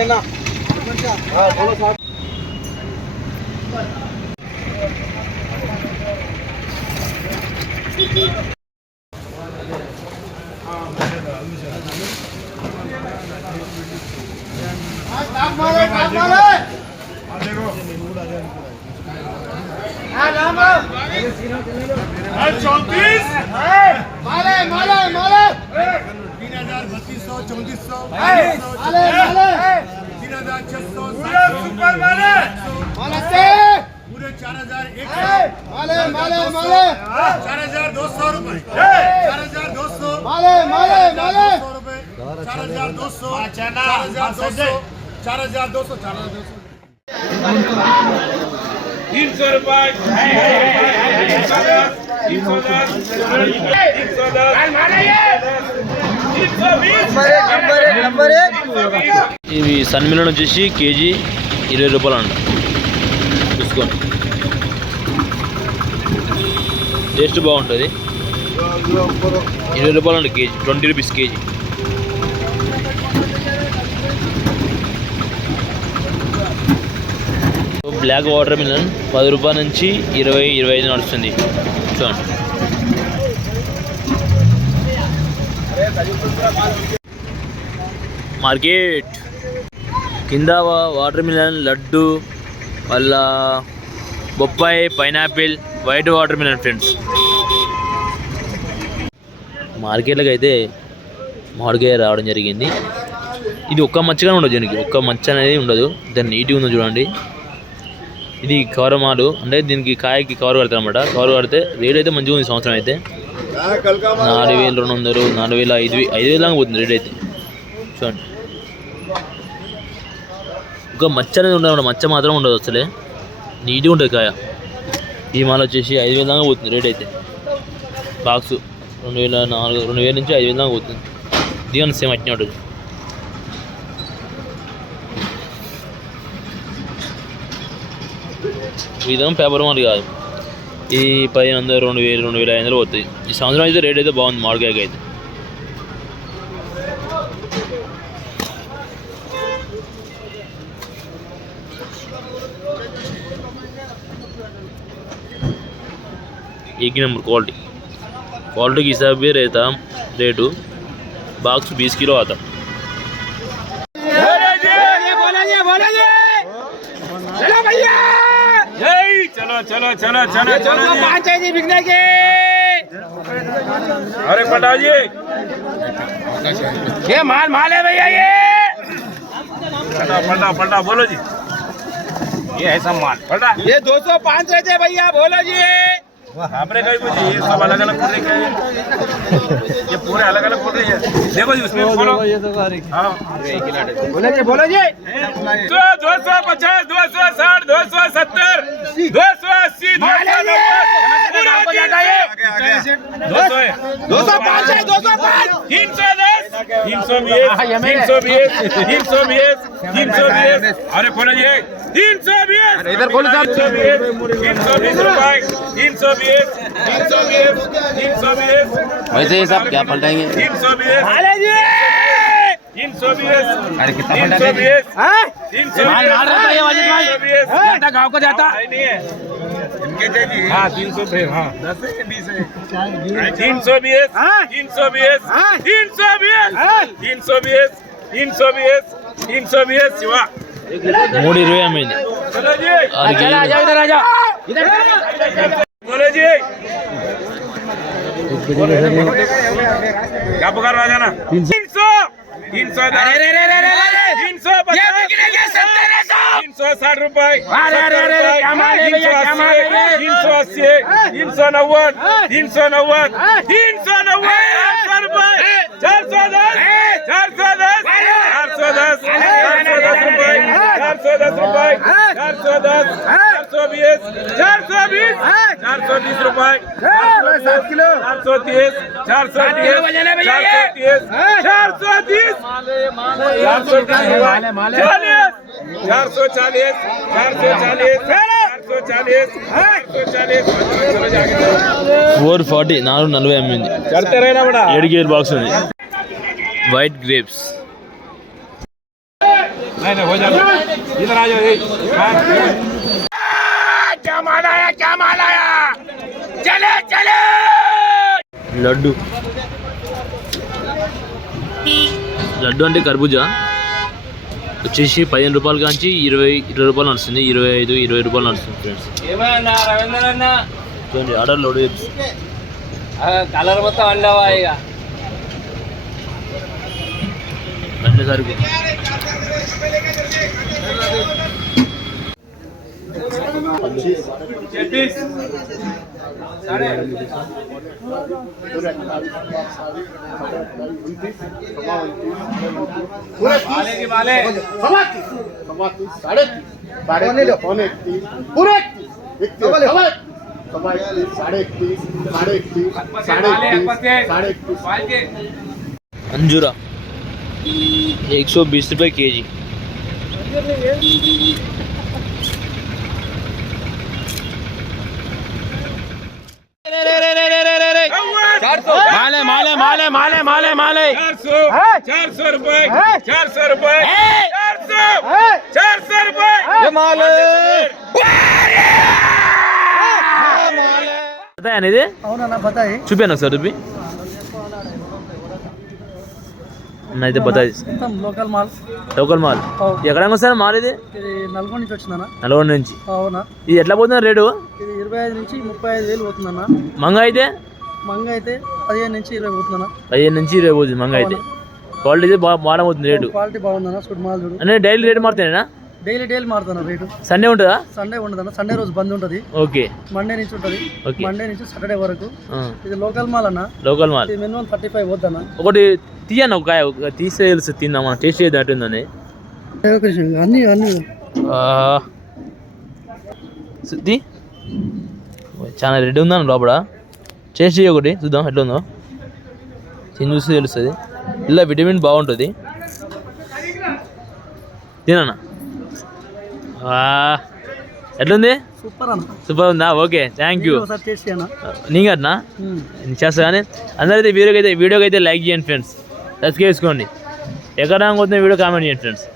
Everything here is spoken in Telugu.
पूरे 4,200 रुपए 4,200 4,200 300 रुपए 320 ఇవి సన్మిలన్ వచ్చేసి కేజీ 20 రూపాయలు అంట చూసుకోండి టేస్ట్ బాగుంటుంది 20 రూపాయలు అండి KG 20 rupees KG black watermelon 10 రూపాయల నుంచి 20-25 నడుస్తుంది చూడండి మార్కెట్ కింద వాటర్ మిలన్ లడ్డు వల్ల బొప్పాయి pineapple white water melon friends మార్కెట్లోకి అయితే మామిడికాయ రావడం జరిగింది ఇది ఒక్క మచ్చగా ఉండదు దీనికి ఒక్క మచ్చ అనేది ఉండదు దాన్ని నీట్గా ఉందో చూడండి ఇది కవర్ మాలు అంటే దీనికి కాయకి కవర్ కడతారు అనమాట కవర్ కడితే రేట్ అయితే మంచిగా ఉంది సంవత్సరం అయితే 4,200 4,000 5,000 దాకా పోతుంది రేట్ అయితే చూడండి ఒక మచ్చ అనేది ఉండదు మచ్చ మాత్రం ఉండదు అసలే నీట్గా ఉంటుంది కాయ ఈ మాల వచ్చేసి 5,000 దాకా పోతుంది రేట్ అయితే బాక్స్ 2,000 నుంచి 5,000 దాకా పోతుంది దీని సేమ్ అట్నే ఉంటుంది ఇదేమో పేపర్ మాల్ కాదు ఈ 1,500 2,000 2,500 పోతుంది ఈ సంవత్సరం అయితే రేట్ అయితే బాగుంది మామిడికాయకి అయితే एक नंबर क्वालिटी के हिसाब भी रहता रेटू बॉक्स 20 किलो आता चलो चलो चलो चलो चलो बिकने के अरे पटा जी ये माल है भैया ये पटा पटा बोलो जी ये है सब माल पटा ये 205 रहते भैया बोलो जी आपने कही मुझे ये सब अलग अलग फुट रहे हैं ये पूरे अलग अलग फुट रही है देखो जी उसमें बोलो बोलो जी 250 260 270 280 अरे खोलो जी 320 इधर खोलो 320 रुपए 320 वैसे ये सब क्या पलटाएंगे 320 अरे कितना पलटाएंगे 320 गाँव को जाता नहीं है हाँ 300 हाँ 10 है 20 है 320 शिवा 320 అమ్మింది बोले जी क्या पुकार राजा ना 300 360 रुपए 380 420 रुपए 7 किलो 430 440 440 అమ్మింది करते रहना बड़ा 7 గేర్ బాక్స్ ఉంది వైట్ గ్రేప్స్ नहीं नहीं हो जाएगा इधर आ जाओ क्या माल आया चले चले లడ్డు లడ్డు అంటే కర్బూజా వచ్చేసి 15 రూపాయల కాంచి 20 రూపాయలు నడుస్తుంది, 25, 20 రూపాయలు నడుస్తుంది ఫ్రెండ్స్. ఏమన్నా రవీంద్ర అన్న చూడండి ఆర్డర్ లోడ్ కలర్ మొత్తం అండవా ఇక అంటే సరుకు अंजूरा 120 रुपये केजी. माले माले माले माले माले माले 400 रुपए 400 रुपए 400 रुपए माले बताया नहीं दे అవునా बताए చూపే నాకు సార్ చూపి అయితే बताइए మొత్తం లోకల్ మాల్ లోకల్ మాల్ ఎక్కడ వస్తారు మాల్ ఇది ఇది నల్గొండ నుంచి వచ్చిందన్న నల్గొండ నుంచి అవునా ఇది ఎట్లా పోతుంది రేటు ఇది 25 నుంచి 35,000 పోతుందన్న మంగ అయితే మంగ అయితే 15 నుంచి 20 పోతుందన్న 15 నుంచి 20 పోతుంది మంగ అయితే క్వాలిటీ బాగా పోతుంది రేటు క్వాలిటీ బాగుందన్న సుడ్ మాల్ చూడు అంటే డైలీ రేట్ మారుతానేనా డైలీ మారుతున్నా రేటు సండే ఉంటుందా సండే ఉండదన్న సండే రోజు బంద్ ఉంటుంది ఓకే మండే నుంచి ఉంటుంది ఓకే మండే నుంచి సాటర్డే వరకు ఇది లోకల్ మాల్ అన్న లోకల్ మాల్ ఇది మినిమం 35 పోద్దన్న ఒకటి తీయన్న ఒక కాయ తీసే తెలుసు తిందాం మనం టేస్ట్ చేద్దాం అట్టుందని అన్ని అన్ని శుద్ధి చాలా రెడ్ ఉందని లోపల టేస్ట్ చేయి ఒకటి చూద్దాం ఎట్లా ఉందో తిని చూస్తే తెలుస్తుంది ఇలా విటమిన్ బాగుంటుంది తినన్నా ఎట్లుంది సూపర్ అన్న సూపర్ ఉందా ఓకే థ్యాంక్ యూ ఒకసారి టేస్ట్ చేయనా నీ కట్నా చేస్తా కానీ అందరైతే వీడియోకి అయితే లైక్ చేయండి ఫ్రెండ్స్ సబ్స్క్రైబ్ చేసుకోండి ఎక్కడ పోతున్న వీడియో కామెంట్ చేయండి ఫ్రెండ్స్.